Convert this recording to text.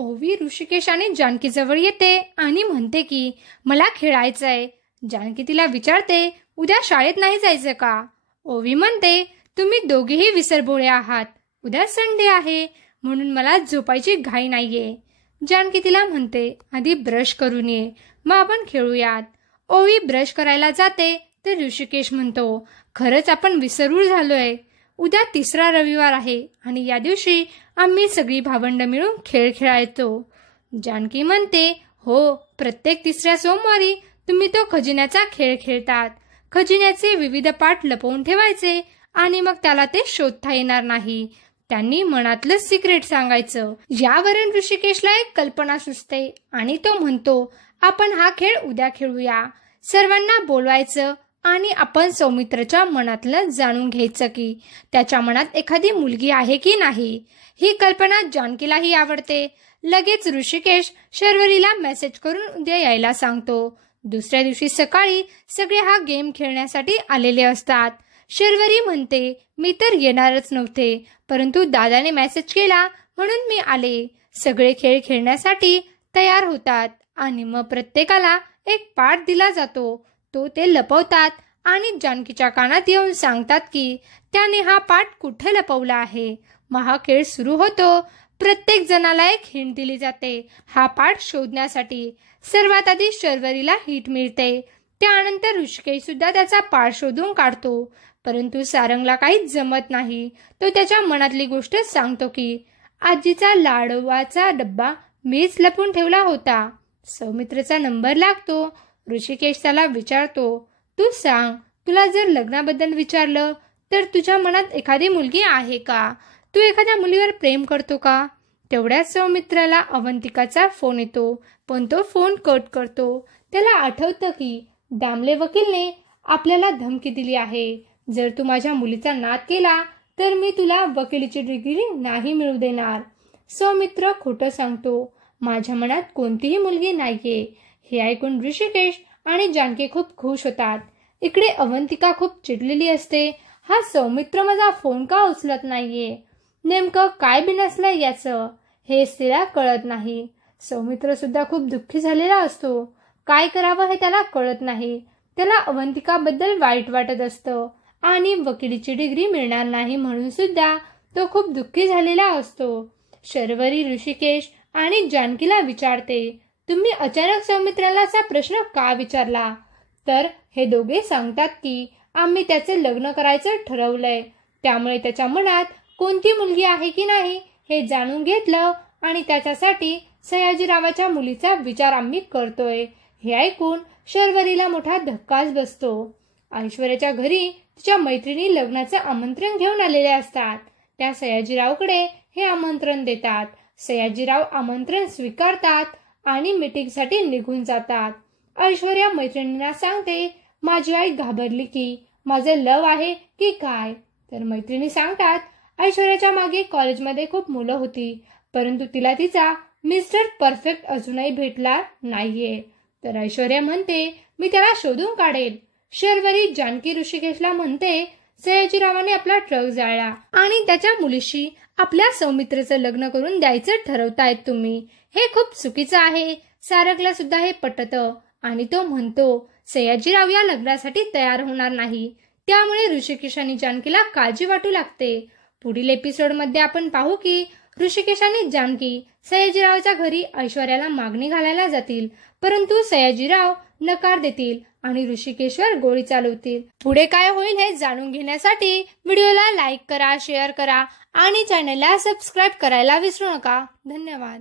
ओवी ऋषिकेश आणि जानकी जवळ येते आणि म्हणते की मला खेळायचंय। जानकी तिला विचारते उद्या शाळेत नाही जायचं का? ओवी म्हणते तुम्ही दोघेही विसरभोळे आहात, उद्या संडे आहे म्हणून मला झोपायची घाई नाहीये। जानकी तिला म्हणते आधी ब्रश करून ये, मग आपण खेळूयात। ओवी ब्रश करायला जाते तर ऋषिकेश म्हणतो खरंच आपण विसरूळ झालोय, उद्या तिसरा रविवार आहे आणि या दिवशी आम्ही सगळी भावंड मिळून खेळ खेळायचो। जानकी म्हणते हो, प्रत्येक तिसऱ्या सोमवारी तुम्ही तो खजिन्याचा खेळ खेळतात। खजिन्याचे विविध पाठ लपवून ठेवायचे आणि मग त्याला ते शोधता येणार नाही, त्यांनी मनातलं सिक्रेट सांगायचं। यावरून ऋषिकेशला एक कल्पना सुचते आणि तो म्हणतो आपण हा खेळ उद्या खेळूया। सर्वांना बोलवायचं आणि आपण सौमित्रच्या मनातलं जाणून घ्यायचं की त्याच्या मनात एखादी मुलगी आहे की नाही। ही कल्पना जानकीलाही आवडते। लगेच ऋषिकेश शर्वरीला मेसेज करून उद्या यायला सांगतो। दुसऱ्या दिवशी सकाळी सगळे हा गेम खेळण्यासाठी आलेले असतात। शर्वरी म्हणते मी तर येणारच नव्हते, परंतु दादाने मेसेज केला म्हणून मी आले। सगळे खेळ खेळण्यासाठी तयार होतात आणि मग प्रत्येकाला एक पाठ दिला जातो, तो ते लपवतात आणि जानकीच्या कानात येऊन सांगतात की त्याने हा पाठ कुठे लपवला आहे। मग हा खेळ सुरू होतो। प्रत्येक जणाला एक हिंट दिली जाते हा पाठ शोधण्यासाठी। सर्वात आधी शर्वरीला हिट मिळते, त्यानंतर ऋषिकेश सुद्धा त्याचा पाठ शोधून काढतो, परंतु सारंगला काहीच जमत नाही। तो त्याच्या मनातली गोष्ट सांगतो की आजीचा लाडवाचा डब्बा मीच लपवून ठेवला होता। सौमित्रचा नंबर लागतो। ऋषिकेश त्याला विचारतो तू सांग, तुला जर लग्नाबद्दल विचारलं तर तुझ्या मनात एखादी मुलगी आहे का? तू एखाद्या मुलीवर प्रेम करतो का? तेवढ्यात सौमित्राला अवंतिकाचा फोन येतो, पण तो फोन कट करतो। त्याला आठवतं की दामले वकीलने आपल्याला धमकी दिली आहे, जर तू माझ्या मुलीचा नाद केला तर मी तुला वकिलीची डिग्री नाही मिळू देणार। सौमित्र खोटं सांगतो, माझ्या मनात कोणतीही मुलगी नाहीये। हे ऐकून ऋषिकेश आणि जानकी खूप खुश होतात। इकडे अवंतिका खूप चिडलेली असते, हा सौमित्र माझा फोन का उचलत नाहीये, नेमकं काय बिनसलंय याचं हे तिला कळत नाही। सौमित्र सुद्धा खूप दुःखी झालेला असतो, काय करावं हे त्याला कळत नाही। त्याला अवंतिकाबद्दल वाईट वाटत असतं आणि वकिलीची डिग्री मिळणार नाही म्हणून सुद्धा तो खूप दुःखी झालेला असतो। शर्वरी ऋषिकेश आणि जानकीला विचारते तुम्ही अचानक सौमित्राला असा प्रश्न का विचारला? तर हे दोघे सांगतात की आम्ही त्याचे लग्न करायचं ठरवलंय, त्यामुळे त्याच्या मनात कोणती मुलगी आहे की नाही हे जाणून घेतलं आणि त्याच्यासाठी सयाजीरावाच्या मुलीचा विचार आम्ही करतोय। हे ऐकून शर्वरीला मोठा धक्काच बसतो। ऐश्वर्याच्या घरी तिच्या मैत्रिणी लग्नाचं आमंत्रण घेऊन आलेल्या असतात। त्या सयाजीरावकडे हे आमंत्रण देतात। सयाजीराव आमंत्रण स्वीकारतात आणि मीटिंगसाठी निघून जातात। ऐश्वर्या मैत्रिणींना सांगते माझी आई घाबरली की माझे लव आहे की काय? तर मैत्रिणी सांगतात ऐश्वर्याच्या मागे कॉलेजमध्ये खूप मुलं होती, परंतु तिला तिचा मिस्टर परफेक्ट अजूनही भेटला नाहीये। तर ऐश्वर्या म्हणते मी त्याला शोधून काढेल। शर्वरी जानकी ऋषिकेशला म्हणते सयाजीरावाने आपला ट्रक जाळला आणि त्याच्या मुलीशी आपल्या सौमित्रचं लग्न करून द्यायचं ठरवतायत तुम्ही, हे खूप चुकीचं आहे। सारंगला सुद्धा हे पटतं आणि तो म्हणतो सयाजीराव या लग्नासाठी तयार होणार नाही, त्यामुळे ऋषिकेश आणि जानकीला काळजी वाटू लागते। पुढील एपिसोडमध्ये आपण पाहू की ऋषिकेश आणि जानकी सयाजीरावच्या घरी ऐश्वर्याला मागणी घालायला जातील, परंतु सयाजीराव नकार देतील आणि ऋषिकेशवर गोळी चालवतील। पुढे काय होईल हे जाणून घेण्यासाठी व्हिडिओला लाईक करा, शेअर करा आणि चॅनलला सबस्क्राईब करायला विसरू नका। धन्यवाद।